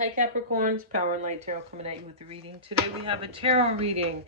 Hi Capricorns, Power and Light Tarot coming at you with the reading. Today we have a tarot reading.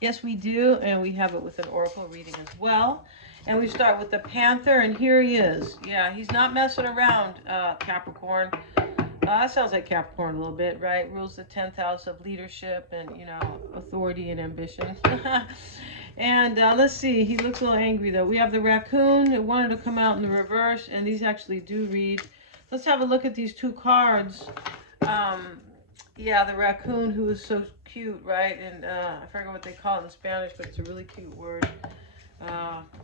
Yes, we do, and we have it with an oracle reading as well. And we start with the Panther, and here he is. Yeah, he's not messing around, Capricorn. That sounds like Capricorn a little bit, right? Rules the 10th house of leadership and, authority and ambition. And let's see, he looks a little angry though. We have the raccoon. It wanted to come out in the reverse, and these actually do read. Let's have a look at these two cards. Yeah, the raccoon who is so cute, right? And I forget what they call it in Spanish, but it's a really cute word.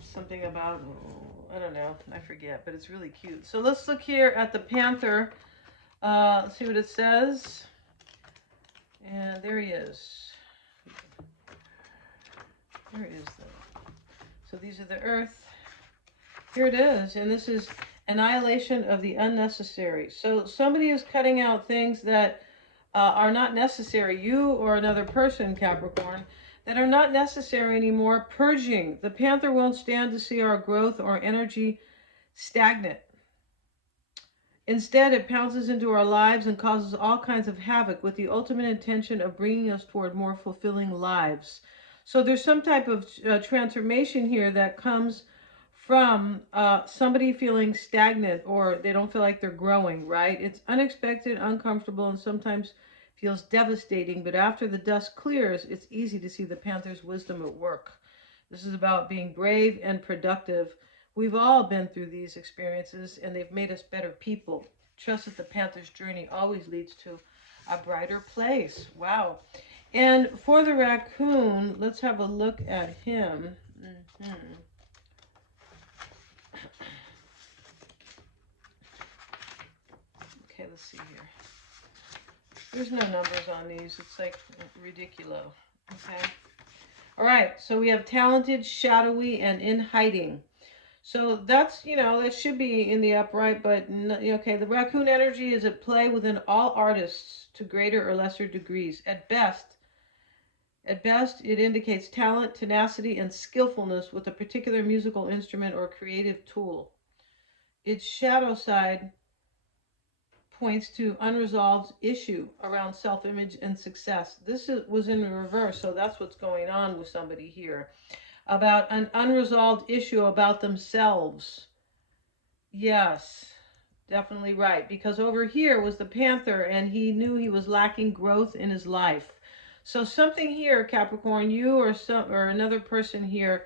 Something about, I don't know, I forget, but it's really cute. So let's look here at the Panther. Let's see what it says. And there he is. There it is, though. So these are the Earth. Here it is, and this is annihilation of the unnecessary. So somebody is cutting out things that are not necessary. You or another person, Capricorn, that are not necessary anymore. Purging. The Panther won't stand to see our growth or energy stagnant. Instead, it pounces into our lives and causes all kinds of havoc with the ultimate intention of bringing us toward more fulfilling lives. So there's some type of transformation here that comes from somebody feeling stagnant, or they don't feel like they're growing, right? It's unexpected, uncomfortable, and sometimes feels devastating. But after the dust clears, it's easy to see the Panther's wisdom at work. This is about being brave and productive. We've all been through these experiences, and they've made us better people. Trust that the Panther's journey always leads to a brighter place. Wow. And for the raccoon, let's have a look at him. Okay, let's see here. There's no numbers on these. It's like ridiculous. Okay. All right. So we have talented, shadowy, and in hiding. So that's, that should be in the upright, but okay, the raccoon energy is at play within all artists to greater or lesser degrees. At best, it indicates talent, tenacity, and skillfulness with a particular musical instrument or creative tool. Its shadow side points to unresolved issue around self-image and success. Was in reverse, so that's what's going on with somebody here. About an unresolved issue about themselves. Yes, definitely right. Because over here was the Panther, and he knew he was lacking growth in his life. So something here, Capricorn, you or another person here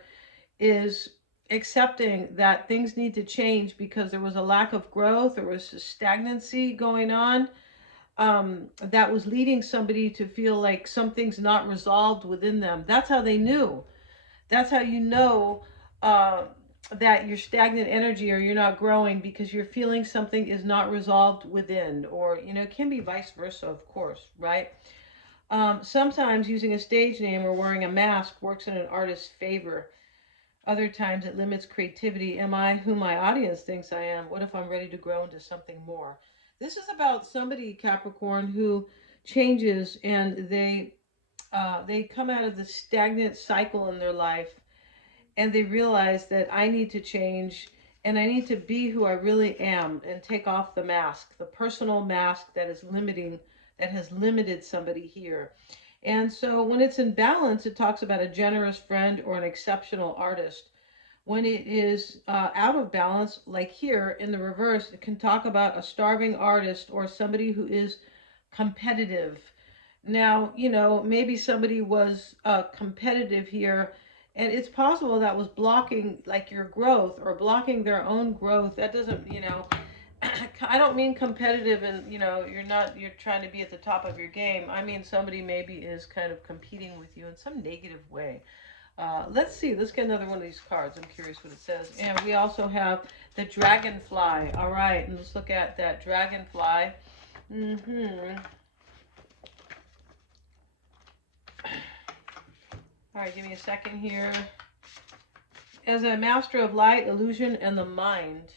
is accepting that things need to change because there was a lack of growth, there was a stagnancy going on, that was leading somebody to feel like something's not resolved within them. That's how they knew. That's how you know that you're stagnant energy or you're not growing, because you're feeling something is not resolved within. Or, it can be vice versa, of course, right? Sometimes using a stage name or wearing a mask works in an artist's favor. Other times it limits creativity. Am I who my audience thinks I am? What if I'm ready to grow into something more? This is about somebody, Capricorn, who changes, and they come out of the stagnant cycle in their life, and they realize that I need to change, and I need to be who I really am and take off the mask, the personal mask that has limited somebody here. And so when it's in balance, it talks about a generous friend or an exceptional artist. When it is out of balance, like here in the reverse, it can talk about a starving artist or somebody who is competitive. Now, maybe somebody was competitive here, and it's possible that was blocking like your growth or blocking their own growth. That doesn't, I don't mean competitive and, you're trying to be at the top of your game. I mean, somebody maybe is kind of competing with you in some negative way. Let's see. Let's get another one of these cards. I'm curious what it says. And we also have the dragonfly. All right. And let's look at that dragonfly. All right. Give me a second here. As a master of light, illusion, and the mind.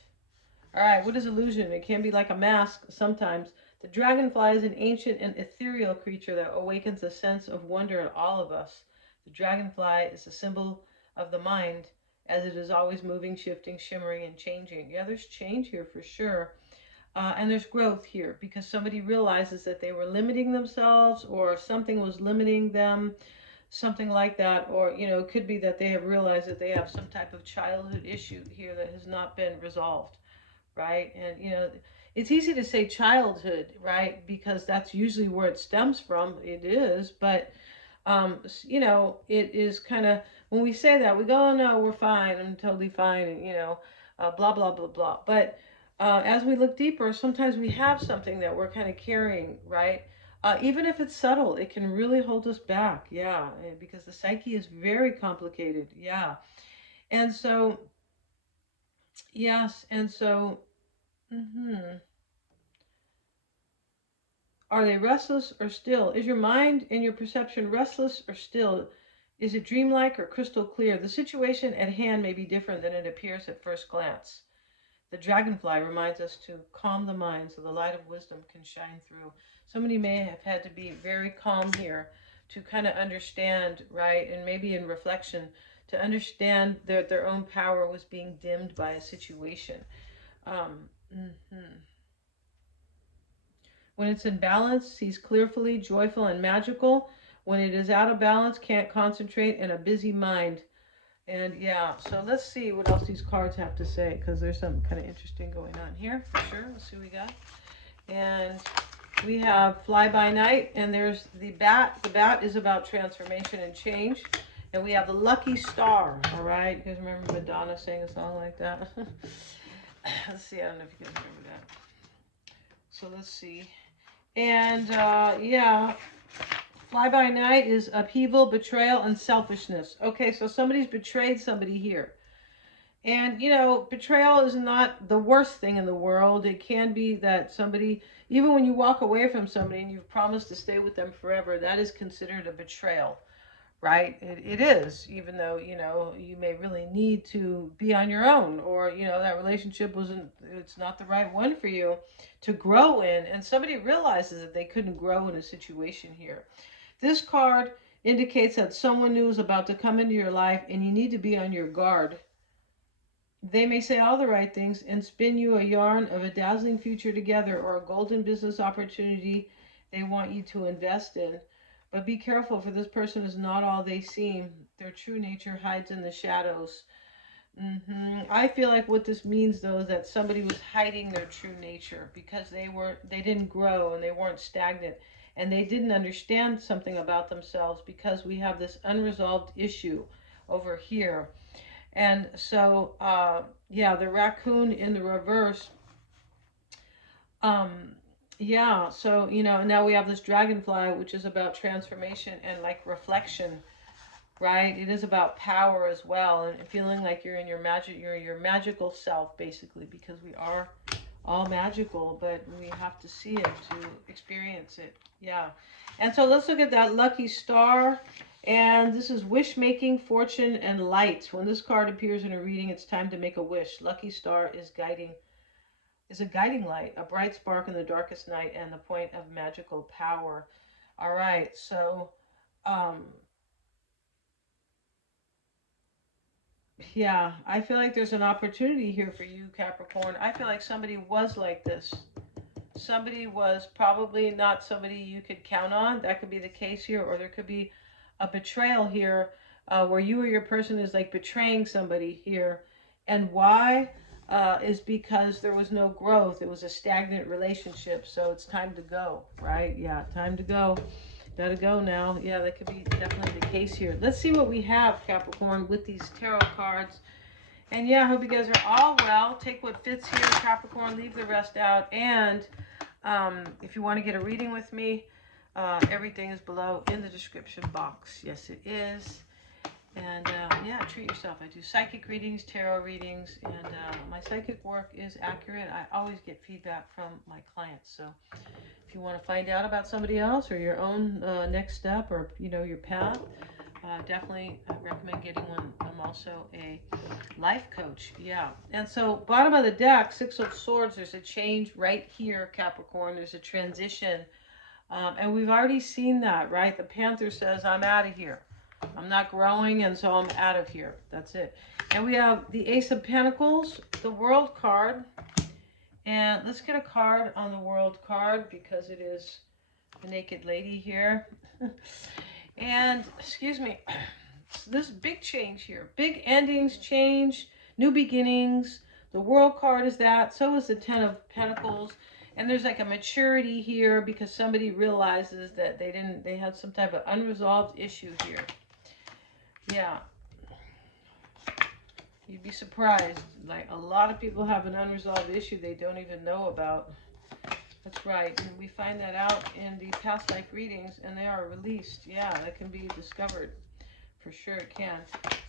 All right. What is illusion? It can be like a mask sometimes. The dragonfly is an ancient and ethereal creature that awakens a sense of wonder in all of us. The dragonfly is a symbol of the mind, as it is always moving, shifting, shimmering, and changing. Yeah, there's change here for sure. And there's growth here because somebody realizes that they were limiting themselves or something was limiting them, something like that. Or, it could be that they have realized that they have some type of childhood issue here that has not been resolved, right? And, it's easy to say childhood, right? Because that's usually where it stems from. It is, but it is kind of, when we say that, we go, oh no, we're fine, I'm totally fine, and blah blah blah blah. But as we look deeper, sometimes we have something that we're kind of carrying, right? Even if it's subtle, it can really hold us back, yeah, because the psyche is very complicated, yeah. And so, yes, and so, hmm are they restless or still? Is your mind and your perception restless or still? Is it dreamlike or crystal clear? The situation at hand may be different than it appears at first glance. The dragonfly reminds us to calm the mind so the light of wisdom can shine through. Somebody may have had to be very calm here to kind of understand, right? And maybe in reflection, to understand that their own power was being dimmed by a situation. Mhm. When it's in balance, sees clearly, joyful, and magical. When it is out of balance, can't concentrate, and a busy mind. And yeah, so let's see what else these cards have to say, because there's something kind of interesting going on here for sure. Let's see what we got. And we have Fly By Night, and there's the bat. The bat is about transformation and change. And we have the Lucky Star, all right? You guys remember Madonna sang a song like that? Let's see, I don't know if you guys remember that. So let's see. And yeah, Fly By Night is upheaval, betrayal, and selfishness. Okay, so somebody's betrayed somebody here. And, betrayal is not the worst thing in the world. It can be that somebody, even when you walk away from somebody and you've promised to stay with them forever, that is considered a betrayal, right? It is, even though, you may really need to be on your own, or, that relationship it's not the right one for you to grow in. And somebody realizes that they couldn't grow in a situation here. This card indicates that someone new is about to come into your life and you need to be on your guard. They may say all the right things and spin you a yarn of a dazzling future together or a golden business opportunity they want you to invest in. But be careful, for this person is not all they seem. Their true nature hides in the shadows. I feel like what this means, though, is that somebody was hiding their true nature because they didn't grow and they weren't stagnant, and they didn't understand something about themselves because we have this unresolved issue over here. And so, yeah, the raccoon in the reverse. Um, yeah, so, now we have this dragonfly, which is about transformation and like reflection, right? It is about power as well, and feeling like you're in your magical self, basically, because we are all magical, but we have to see it to experience it. Yeah. And so let's look at that lucky star. And this is wish making, fortune, and light. When this card appears in a reading, it's time to make a wish. Lucky star is a guiding light, a bright spark in the darkest night, and the point of magical power. All right. So, um, yeah, I feel like there's an opportunity here for you, Capricorn. I feel like somebody was like this. Somebody was probably not somebody you could count on. That could be the case here, or there could be a betrayal here, where you or your person is like betraying somebody here. And why? Is because there was no growth. It was a stagnant relationship. So it's time to go, right? Yeah, time to go. Gotta go now. Yeah, that could be definitely the case here. Let's see what we have, Capricorn, with these tarot cards. And yeah, I hope you guys are all well. Take what fits here, Capricorn. Leave the rest out. And if you want to get a reading with me, everything is below in the description box. Yes, it is. And yeah, treat yourself. I do psychic readings, tarot readings, and my psychic work is accurate. I always get feedback from my clients. So if you want to find out about somebody else or your own next step, or your path, definitely recommend getting one. I'm also a life coach. Yeah. And so bottom of the deck, Six of Swords, there's a change right here, Capricorn. There's a transition. And we've already seen that, right? The Panther says, I'm out of here. I'm not growing, and so I'm out of here. That's it. And we have the Ace of Pentacles, the World card, And let's get a card on the world card because it is the naked lady here. And, excuse me, this big change here. Big endings, change, new beginnings. The world card is that. So is the Ten of Pentacles. And there's like a maturity here because somebody realizes that they had some type of unresolved issue here. Yeah. You'd be surprised. Like, a lot of people have an unresolved issue they don't even know about. That's right. And we find that out in the past life readings, and they are released. Yeah, that can be discovered. For sure it can.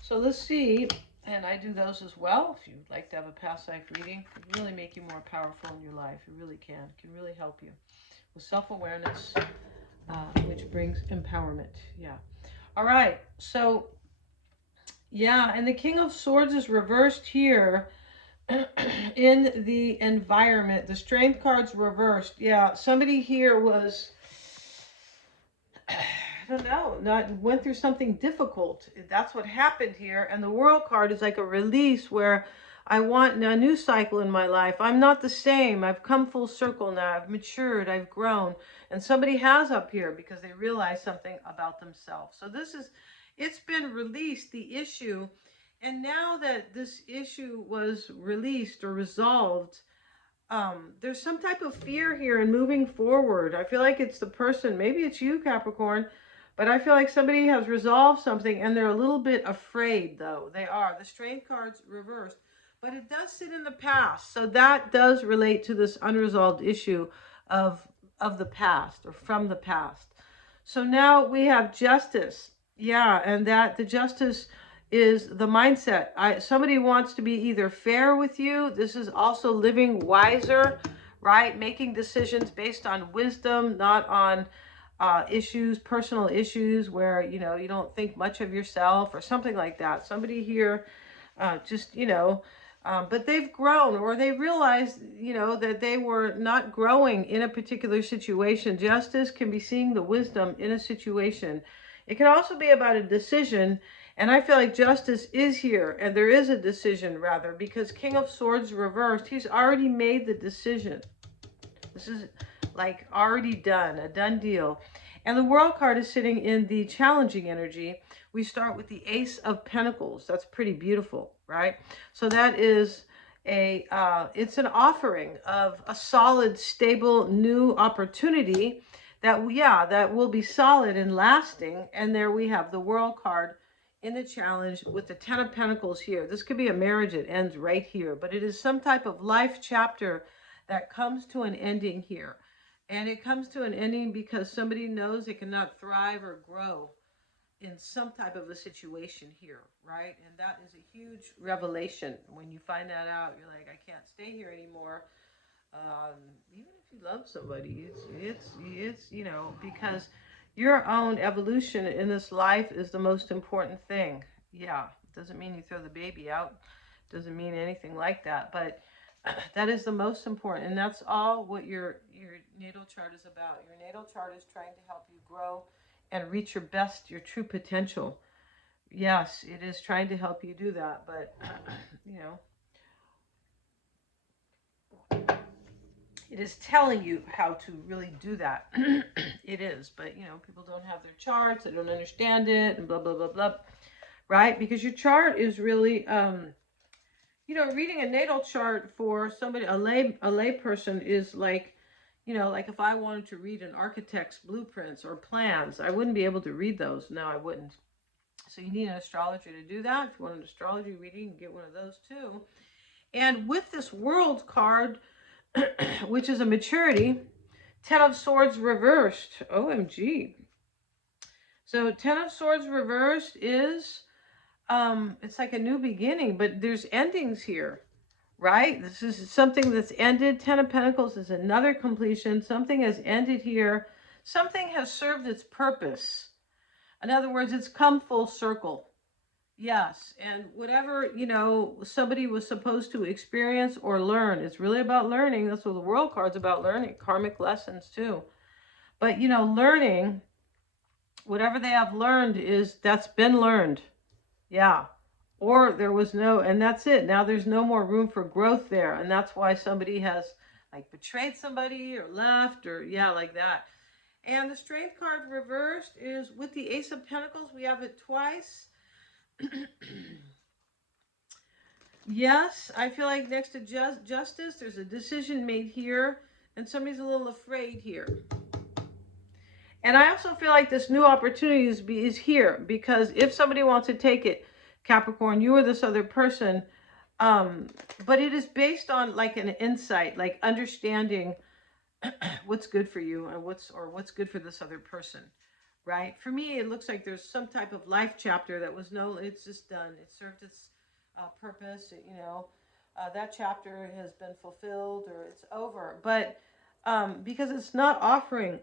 So let's see. And I do those as well. If you'd like to have a past life reading, it can really make you more powerful in your life. It really can. It can really help you with self-awareness, which brings empowerment. Yeah. All right. So, yeah. And the King of Swords is reversed here in the environment. The Strength card's reversed. Yeah. Somebody here was... I don't know, went through something difficult. That's what happened here. And the World card is like a release where I want a new cycle in my life. I'm not the same. I've come full circle now. I've matured. I've grown. And somebody has up here because they realize something about themselves. So it's been released, the issue. And now that this issue was released or resolved, there's some type of fear here in moving forward. I feel like it's the person, maybe it's you, Capricorn, but I feel like somebody has resolved something and they're a little bit afraid, though. They are. The Strength card's reversed, but it does sit in the past. So that does relate to this unresolved issue of the past or from the past. So now we have Justice. Yeah, and that the Justice is the mindset. Somebody wants to be either fair with you. This is also living wiser, right? Making decisions based on wisdom, not on issues, personal issues where, you don't think much of yourself or something like that. Somebody here but they've grown, or they realized, that they were not growing in a particular situation. Justice can be seeing the wisdom in a situation. It can also be about a decision. And I feel like Justice is here, and there is a decision, rather, because King of Swords reversed, he's already made the decision. This is like already done, a done deal. And the World card is sitting in the challenging energy. We start with the Ace of Pentacles. That's pretty beautiful, right? So that is it's an offering of a solid, stable, new opportunity that will be solid and lasting. And there we have the World card in the challenge with the Ten of Pentacles here. This could be a marriage that ends right here, but it is some type of life chapter that comes to an ending here. And it comes to an ending because somebody knows it cannot thrive or grow in some type of a situation here, right? And that is a huge revelation. When you find that out, you're like, I can't stay here anymore. Even if you love somebody, it's because your own evolution in this life is the most important thing. Yeah, doesn't mean you throw the baby out. Doesn't mean anything like that. But that is the most important. And that's all what your natal chart is about. Your natal chart is trying to help you grow and reach your best, your true potential. Yes, it is trying to help you do that. But, it is telling you how to really do that. It is. But, people don't have their charts. They don't understand it and blah, blah, blah, blah. Right? Because your chart is really... reading a natal chart for somebody, a lay person is like, like if I wanted to read an architect's blueprints or plans, I wouldn't be able to read those. No, I wouldn't. So you need an astrologer to do that. If you want an astrology reading, you can get one of those too. And with this World card, which is a maturity, Ten of Swords reversed. OMG. So Ten of Swords reversed is... it's like a new beginning, but there's endings here, right? This is something that's ended. Ten of Pentacles is another completion. Something has ended here. Something has served its purpose. In other words, it's come full circle. Yes, and whatever, somebody was supposed to experience or learn, it's really about learning. That's what the World card's about, learning. Karmic lessons too. But, learning, whatever they have learned that's been learned. Yeah. Or there was and that's it. Now there's no more room for growth there. And that's why somebody has like betrayed somebody or left or yeah, like that. And the Strength card reversed is with the Ace of Pentacles. We have it twice. Yes, I feel like next to justice, there's a decision made here, and somebody's a little afraid here. And I also feel like this new opportunity is here, because if somebody wants to take it, Capricorn, you or this other person, but it is based on like an insight, like understanding what's good for you and what's good for this other person, right? For me, it looks like there's some type of life chapter that was it's just done. It served its purpose. That chapter has been fulfilled or it's over. But because it's not offering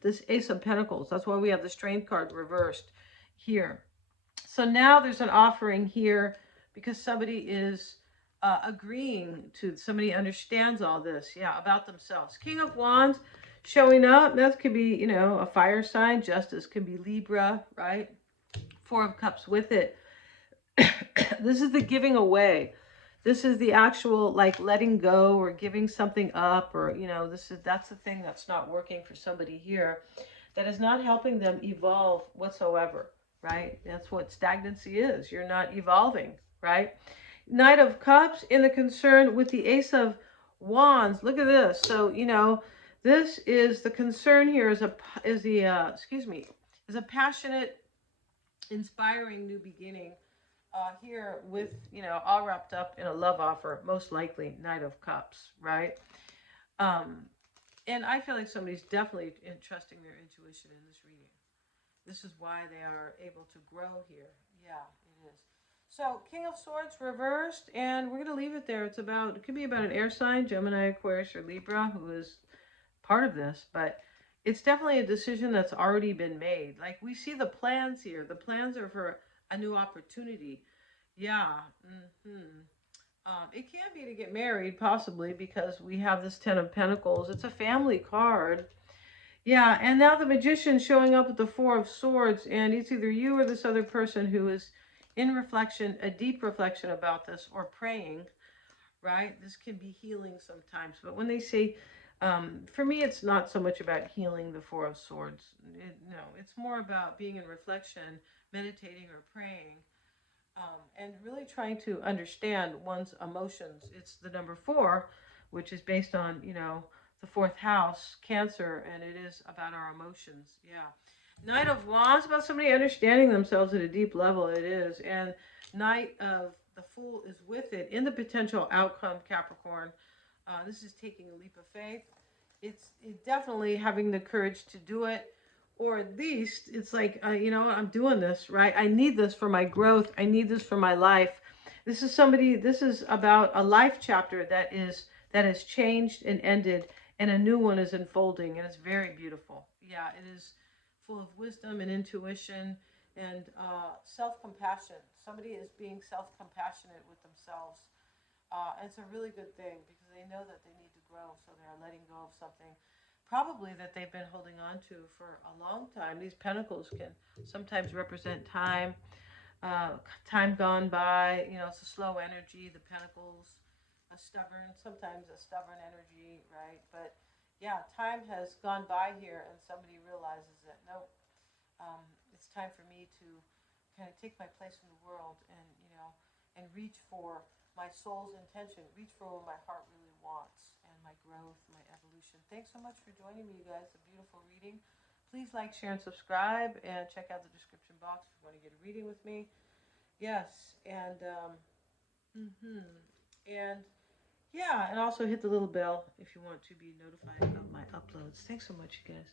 this Ace of Pentacles, that's why we have the Strength card reversed here. So now there's an offering here because somebody is agreeing to, somebody understands all this, yeah, about themselves. King of Wands showing up, that could be, a fire sign. Justice could be Libra, right? Four of Cups with it. This is the giving away. This is the actual like letting go or giving something up, or that's the thing that's not working for somebody here, that is not helping them evolve whatsoever, right? That's what stagnancy is. You're not evolving, right? Knight of Cups in the concern with the Ace of Wands. Look at this. So, this is the concern here is a passionate, inspiring new beginning here with, all wrapped up in a love offer, most likely Knight of Cups, right? And I feel like somebody's definitely trusting their intuition in this reading. This is why they are able to grow here. Yeah, it is. So King of Swords reversed, and we're going to leave it there. It could be about an air sign, Gemini, Aquarius, or Libra, who is part of this, but it's definitely a decision that's already been made. Like we see the plans here. The plans are for a new opportunity. Yeah. It can be to get married, possibly, because we have this Ten of Pentacles. It's a family card. Yeah, and now the Magician showing up with the Four of Swords, and it's either you or this other person who is in reflection, a deep reflection about this, or praying, right? This can be healing sometimes. But when they say, for me, it's not so much about healing the Four of Swords. No, it's more about being in reflection, meditating or praying, and really trying to understand one's emotions. It's the number 4, which is based on, the 4th house, Cancer, and it is about our emotions. Yeah. Knight of Wands, about somebody understanding themselves at a deep level. It is. And Knight of the Fool is with it in the potential outcome, Capricorn. This is taking a leap of faith. It's definitely having the courage to do it, or at least it's like, I'm doing this, right? I need this for my growth. I need this for my life. This is about a life chapter that has changed and ended, and a new one is unfolding, and it's very beautiful. Yeah, it is full of wisdom and intuition and self-compassion. Somebody is being self-compassionate with themselves. And it's a really good thing because they know that they need to grow, so they're letting go of something probably that they've been holding on to for a long time. These pentacles can sometimes represent time, time gone by. It's a slow energy. The pentacles, sometimes a stubborn energy, right? But yeah, time has gone by here, and somebody realizes that no, it's time for me to kind of take my place in the world, and reach for my soul's intention, reach for what my heart really wants, and my growth, my evolution. Thanks so much for joining me, you guys. A beautiful reading. Please like, share, and subscribe, and check out the description box if you want to get a reading with me. Yes, and and yeah, and also hit the little bell if you want to be notified of my uploads. Thanks so much, you guys.